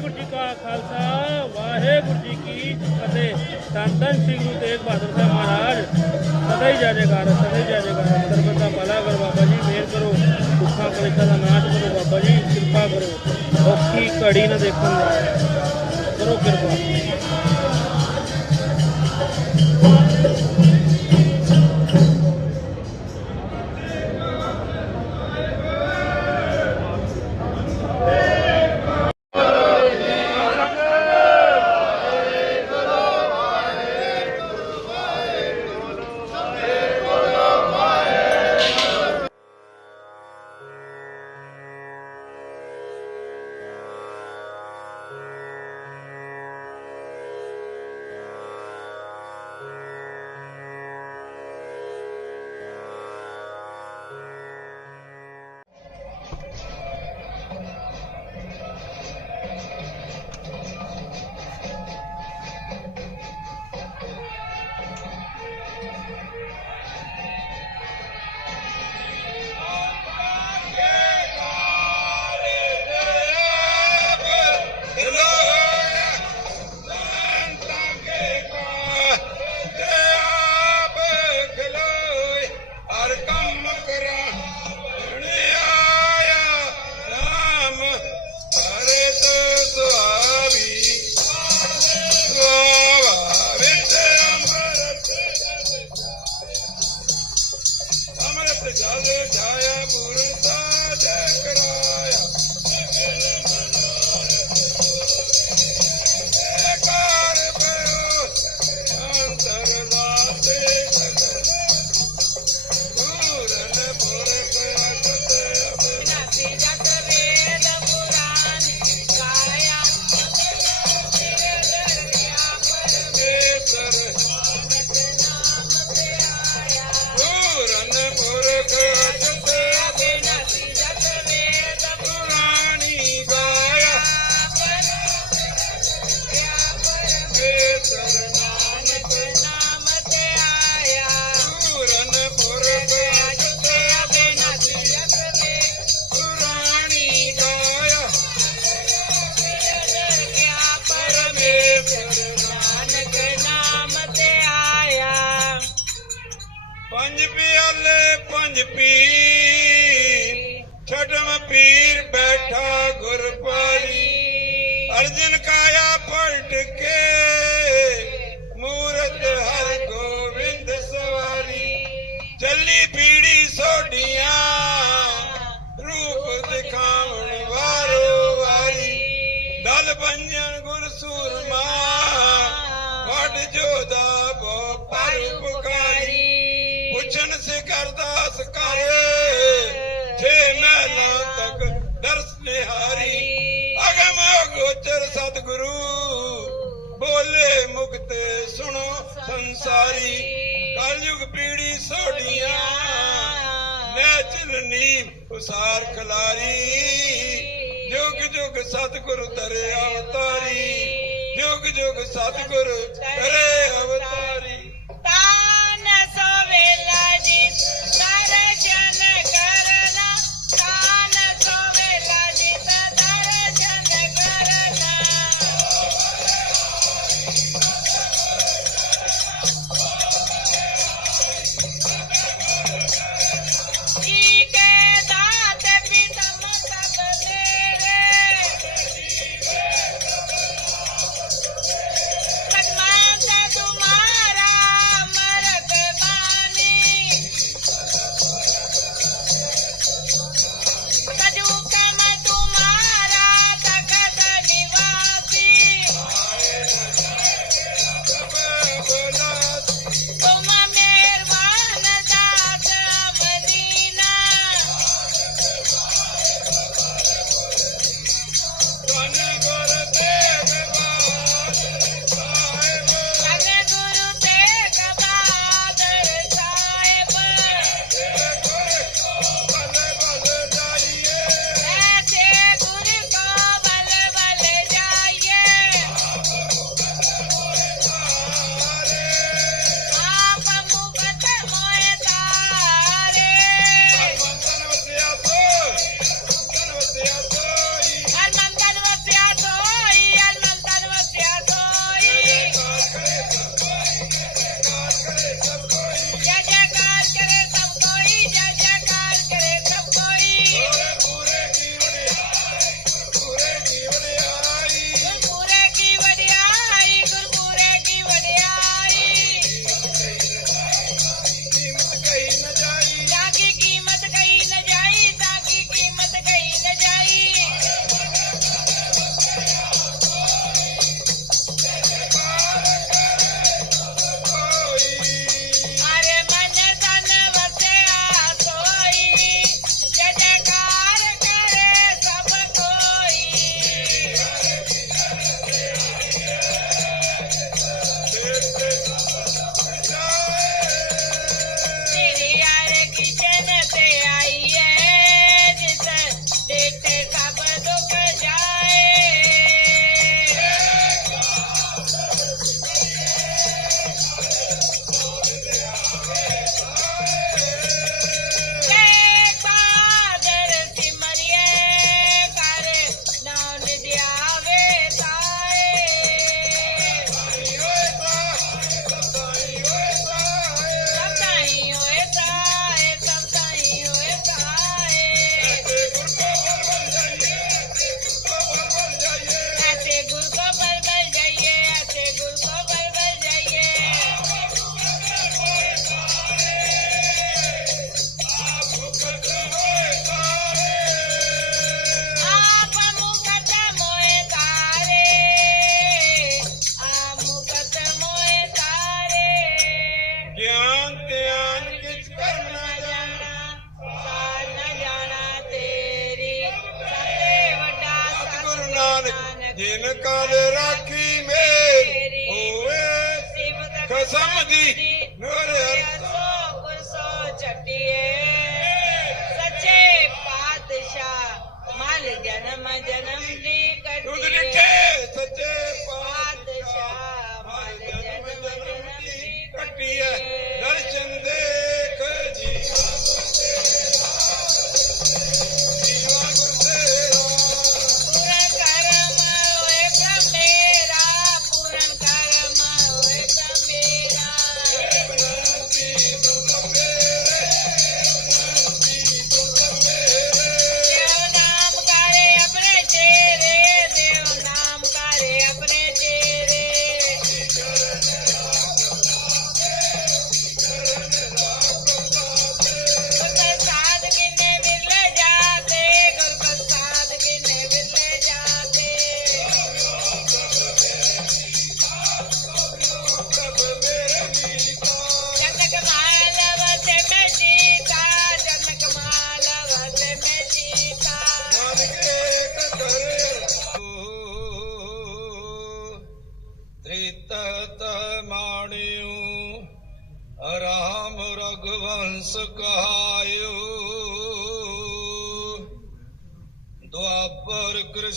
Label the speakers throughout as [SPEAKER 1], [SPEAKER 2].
[SPEAKER 1] ਵਾਹਿਗੁਰੂ ਜੀ ਕਾ ਖਾਲਸਾ, ਵਾਹਿਗੁਰੂ ਜੀ ਕੀ ਫਤਿਹ। ਧੰਨ ਧੰਨ ਗੁਰੂ ਤੇਗ ਬਹਾਦਰ ਸਾਹਿਬ ਮਹਾਰਾਜ। ਸਦਾ ਹੀ ਜੈ ਜੈਕਾਰ ਸਦਾ ਹੀ ਜੈ ਜੈਕਾਰ ਭਲਾ ਕਰੋ ਬਾਬਾ ਜੀ, ਮਿਹਰ ਕਰੋ। ਦੁੱਖਾਂ ਕਲੇਸ਼ਾਂ ਦਾ ਨਾਸ਼ ਕਰੋ ਬਾਬਾ ਜੀ, ਕਿਰਪਾ ਕਰੋ। ਔਖੀ ਘੜੀ ਨਾ ਦੇਖਣ ਦਾ ਕਰੋ ਕਿਰਪਾ।
[SPEAKER 2] ਪੀਰ ਬੈਠਾ ਗੁਰ ਪਾਰੀ ਅਰਜਨ ਕਾਇਆ ਗੋਚਰ ਸਤਿਗੁਰੂ, ਬੋਲੇ ਮੁਕਤ ਸੁਣੋ ਸੰਸਾਰੀ, ਕਲਯੁਗ ਪੀੜੀ ਸੋਢੀਆਂ, ਮੈਂ ਚਲਨੀ ਉਸਾਰ ਖਲਾਰੀ, ਜੁਗ ਜੁਗ ਸਤਿਗੁਰ ਤਰੇ ਅਵਤਾਰੀ, ਜੁਗ ਜੁਗ ਸਤਿਗੁਰ ਤਰੇ ਅਵਤਾਰੀ।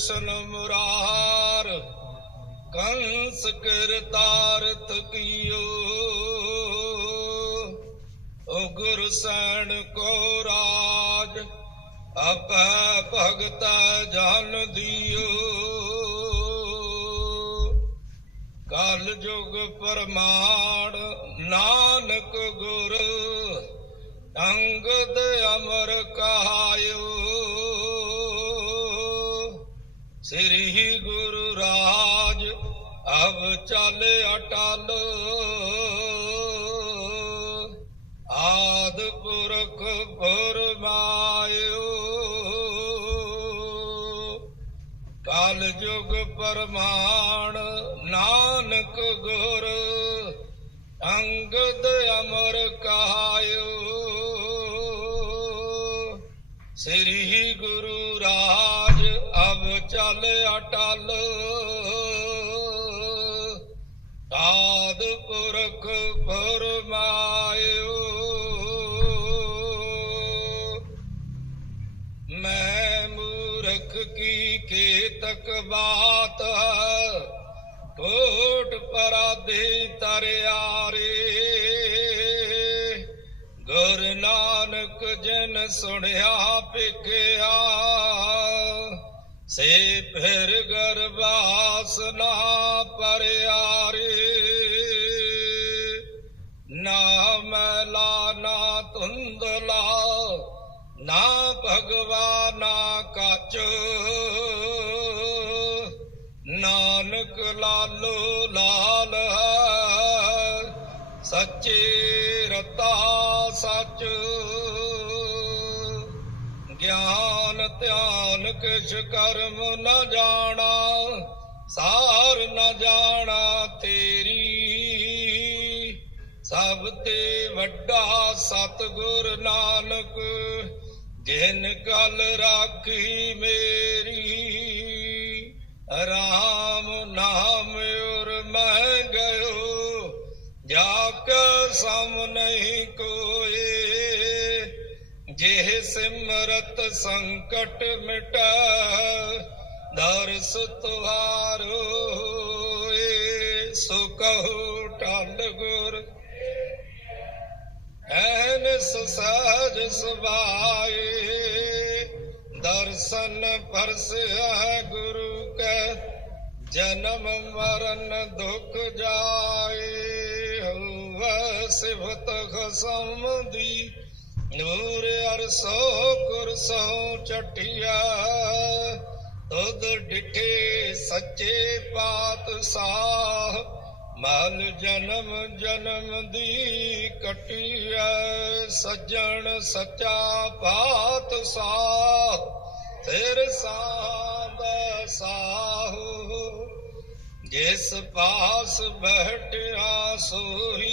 [SPEAKER 1] ਕ੍ਰਿਸ਼ਨ ਮੁਰਾਰ ਕੰਸ ਕਰਤਾਰਤ ਕੀਓ ਓ ਗੁਰ ਸੈਣ ਕੋ ਰਾਜ, ਆਪੈ ਭਗਤ ਜਨ ਦਿਓ। ਕਲ ਜੁਗ ਪਰਮਾਣ, ਨਾਨਕ ਗੁਰ, ਅੰਗਦ ਅਮਰ ਕਹਾਇਓ। ਸ੍ਰੀ ਗੁਰੂ ਰਾਜ ਅਬ ਚੱਲ ਅਟਲ। ਆਦ ਪੁਰਖ ਫਰਮਾਇਓ। ਕਾਲ ਜੁਗ ਪਰਮਾਣ ਨਾਨਕ ਗੁਰ, ਅੰਗਦ ਅਮਰ ਕਹਾਇਓ। ਸ੍ਰੀ ਗੁਰੂ ਅਬ ਚੱਲ ਅਟਲ। ਆਦ ਪੁਰਖ ਫਰਮਾਇਓ। ਮੈਂ ਮੂਰਖ ਕੀ ਕੇ ਕੇਤਕ ਬਾਤ ਕੋਟ ਪਰਾਧੇ ਤਰਿਆਰੇ। ਗੁਰ ਨਾਨਕ ਜਨ ਸੁਣਿਆ ਪਿਖਿਆ ਸੇ ਫਿਰ ਗਰਬਾਸ ਨਾ ਪਰਿਆਰੇ। ਨਾ ਮੈਲਾ ਨਾ ਧੁੰਦਲਾ ਨਾ ਭਗਵਾਨਾ ਕਾਚ। ਨਾਨਕ ਲਾਲੋ ਲਾਲ ਹੈ, ਸੱਚੇ ਗਿਆਨ, ਧਿਆਨ, ਕਿਛ ਕਰਮ ਨਾ ਜਾਣਾ, ਸਾਰ ਨਾ ਜਾਣਾ ਤੇਰੀ। ਸਭ ਤੇ ਵੱਡਾ ਸਤਿਗੁਰ ਨਾਨਕ, ਜਿਨ ਕਲ ਰਾਖੀ ਮੇਰੀ। ਰਾਮ ਨਾਮ ਉਰ ਮੈਂ ਗਇਓ ਜਾ ਕੇ ਸਮ ਨਹੀਂ ਕੋਏ। ਜੇ ਸਿਮਰਤ ਸੰਕਟ ਮਿਟੈ, ਦਰਸ ਤੁਹਾਰੋ ਏ, ਸੋ ਕਹੋ ਟਲ ਗੁਰ। ਐਨਸ ਸਹਜ ਸੁਭਾਏ, ਦਰਸ਼ਨ ਪਰਸਿਆ ਗੁਰੂ ਕੈ, ਜਨਮ ਮਰਨ ਦੁਖ ਜਾਏ ਹਉ ਸਿਵਤ ਖਸਮ ਦੀ। ਨੂਰ ਅਰਸੋ ਕੁਰਸੋ ਚਟਿਆ, ਤੁਧ ਡਿਠੇ ਸੱਚੇ ਪਾਤਸ਼ਾਹ, ਮਲ ਜਨਮ ਜਨਮ ਦੀ ਕਟਿਐ ਸੱਜਣ ਸੱਚਾ ਪਾਤਸ਼ਾਹ ਤੇਰੇ ਸਾਧ ਸਾਹੋ, ਜਿਸ ਪਾਸ ਬੈਠਿਆ ਸੋਹੀ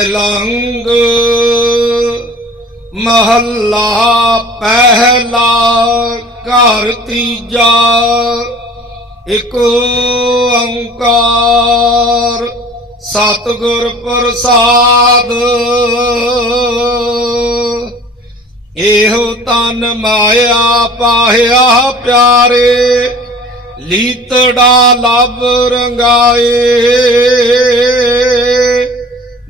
[SPEAKER 1] ਤਲੰਗ ਮਹੱਲਾ ਪਹਿਲਾ ਘਰ ਤੀਜਾ। ਇਕ ਓੰਕਾਰ ਸਤਿਗੁਰ ਪ੍ਰਸਾਦ। ਇਹੋ ਤਨ ਮਾਇਆ ਪਾਹਿਆ ਪਿਆਰੇ, ਲੀਤੜਾ ਲਬ ਰੰਗਾਏ।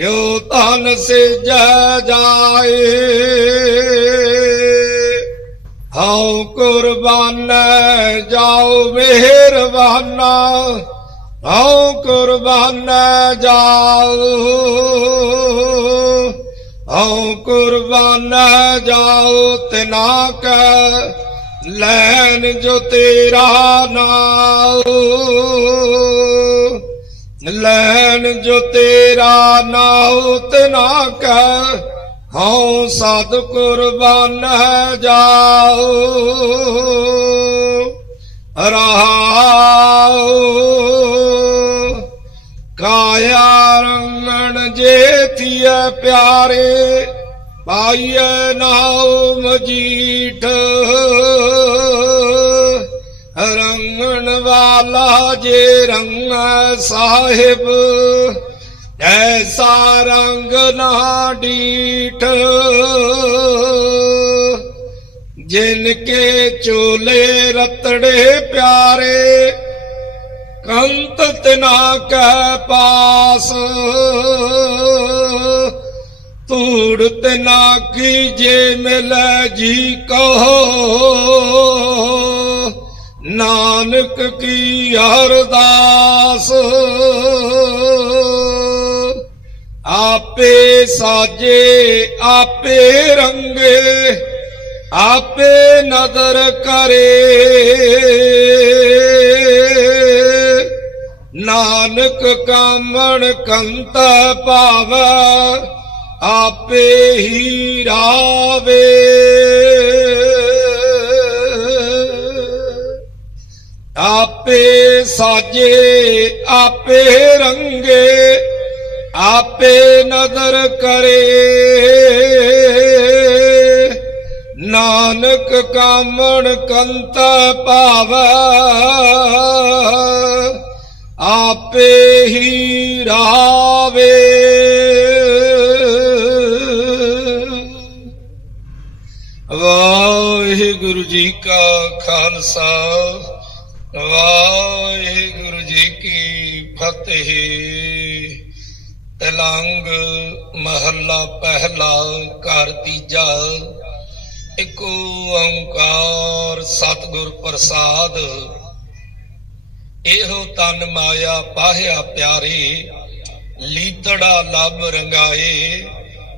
[SPEAKER 1] ਕਿਉ ਧਨ ਸੇ ਜਾਏ? ਹਉ ਕੁਰਬਾਨ ਜਾਓ ਮਿਹਰਬਾਨਾ, ਹਉ ਕੁਰਬਾਨ ਜਾਓ। ਹਉ ਕੁਰਬਾਨ ਜਾਓ ਤਿਨਾ ਕੈ ਲੈਣ ਜੋ ਤੇਰਾ ਨਾਮ ਲੈਣ ਜੋ ਤੇਰਾ ਨਾਉ ਤਨਾ ਕੈ ਹਉ ਸਤ ਕੁਰਬਾਨ ਜਾਓ। ਰਹਾਉ ਕਾਇਆ ਰੰਗਣ ਜੇਤੀਐ ਪਿਆਰੇ, ਪਾਈਐ ਨਾਉ ਮਜੀਠ। ਰੰਗਣ ਵਾਲਾ ਜੇ ਰੰਗ ਸਾਹਿਬ ਐਸਾ ਰੰਗ ਨਾ ਡੀਠ। ਜਿਨ ਕੇ ਚੋਲੇ ਰਤੜੇ ਪਿਆਰੇ, ਕੰਤ ਤਿਨਾ ਕੈ ਪਾਸ। ਧੂੜ ਤਿਨਾ ਕੀ ਜੇ ਮਿਲੈ ਜੀ ਕਹੋ। ਨਾਨਕ ਕੀ ਅਰਦਾਸ? ਆਪੇ ਸਾਜੇ, ਆਪੇ ਰੰਗੇ, ਆਪੇ ਨਦਰ ਕਰੇ। ਨਾਨਕ ਕਾਮਣ ਕੰਤ ਭਾਵ ਆਪੇ ਹੀ ਰਾਵੇ। ਆਪੇ ਸਾਜੇ, ਆਪੇ ਰੰਗੇ, ਆਪੇ ਨਦਰ ਕਰੇ। ਨਾਨਕ ਕਾਮਣ ਕੰਤ ਭਾਵੈ, ਆਪੇ ਹੀ ਰਾਵੇ। ਵਾਹਿਗੁਰੂ ਜੀ ਕਾ ਖਾਲਸਾ। ਵਾਹਿਗੁਰੂ ਜੀ ਕੀ ਫਤਿਹ। ਤਲੰਗ ਮਹੱਲਾ ਪਹਿਲਾ ਘਰ ਤੀਜਾ। ਇਕ ਓੰਕਾਰ ਸਤਿਗੁਰ ਪ੍ਰਸਾਦ। ਇਹੋ ਤਨ ਮਾਇਆ ਪਾਹਿਆ ਪਿਆਰੇ। ਲੀਤੜਾ ਲਬ ਰੰਗਾਏ।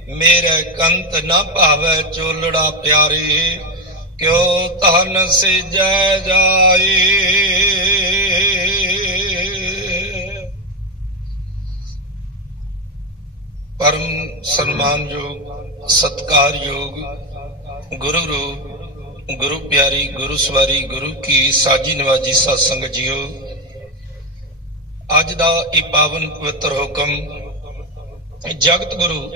[SPEAKER 1] ਮੇਰੇ ਕੰਤ ਨਾ ਭਾਵੈ ਚੋਲੜਾ ਪਿਆਰੇ। ਕਿਉ ਤਨ ਸੇ ਜਾਏ ਪਰਮ ਸਨਮਾਨਯੋਗ, ਸਤਕਾਰਯੋਗ ਗੁਰੂ ਰੂਪ, ਗੁਰੂ ਪਿਆਰੀ, ਗੁਰੂ ਸਵਾਰੀ, ਗੁਰੂ ਕੀ ਸਾਜੀ ਨਿਵਾਜੀ ਸਤ ਸੰਗਤ ਜੀਓ। ਅੱਜ ਦਾ ਇਹ ਪਾਵਨ ਪਵਿੱਤਰ ਹੁਕਮ ਜਗਤ ਗੁਰੂ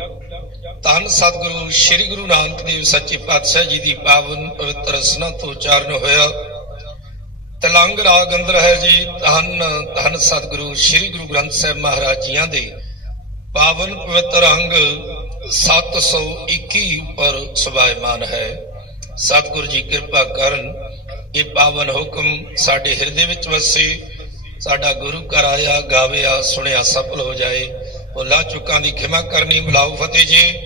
[SPEAKER 1] ਧੰਨ ਸਤਿਗੁਰੂ ਸ੍ਰੀ ਗੁਰੂ ਨਾਨਕ ਦੇਵ ਸੱਚੇ ਪਾਤਸ਼ਾਹ ਜੀ ਦੀ ਪਾਵਨ ਪਵਿੱਤਰ ਰਸਨਾ ਤੋਂ ਉਚਾਰਨ ਹੋਇਆ। ਤਲੰਗ ਰਾਗ ਅੰਦਰ ਹੈ ਜੀ, ਧੰਨ ਧੰਨ ਸਤਿਗੁਰੂ ਸ੍ਰੀ ਗੁਰੂ ਗ੍ਰੰਥ ਸਾਹਿਬ ਮਹਾਰਾਜ ਜੀਆਂ ਦੇ ਪਾਵਨ ਪਵਿੱਤਰ ਅੰਗ 721 ਉੱਪਰ ਸੁਭਾਇਮਾਨ ਹੈ। ਸਤਿਗੁਰੂ ਜੀ ਕਿਰਪਾ ਕਰਨ ਇਹ ਪਾਵਨ ਹੁਕਮ ਸਾਡੇ ਹਿਰਦੇ ਵਿੱਚ ਵਸੇ, ਸਾਡਾ ਗੁਰੂ ਘਰ ਆਇਆ ਗਾਵਿਆ ਸੁਣਿਆ, ਸਫਲ ਹੋ ਜਾਏ। ਭੁੱਲਾਂ ਚੁੱਕਾਂ ਦੀ ਖਿਮਾ ਕਰਨੀ, ਬੁਲਾਓ ਫਤਿਹ ਜੀ।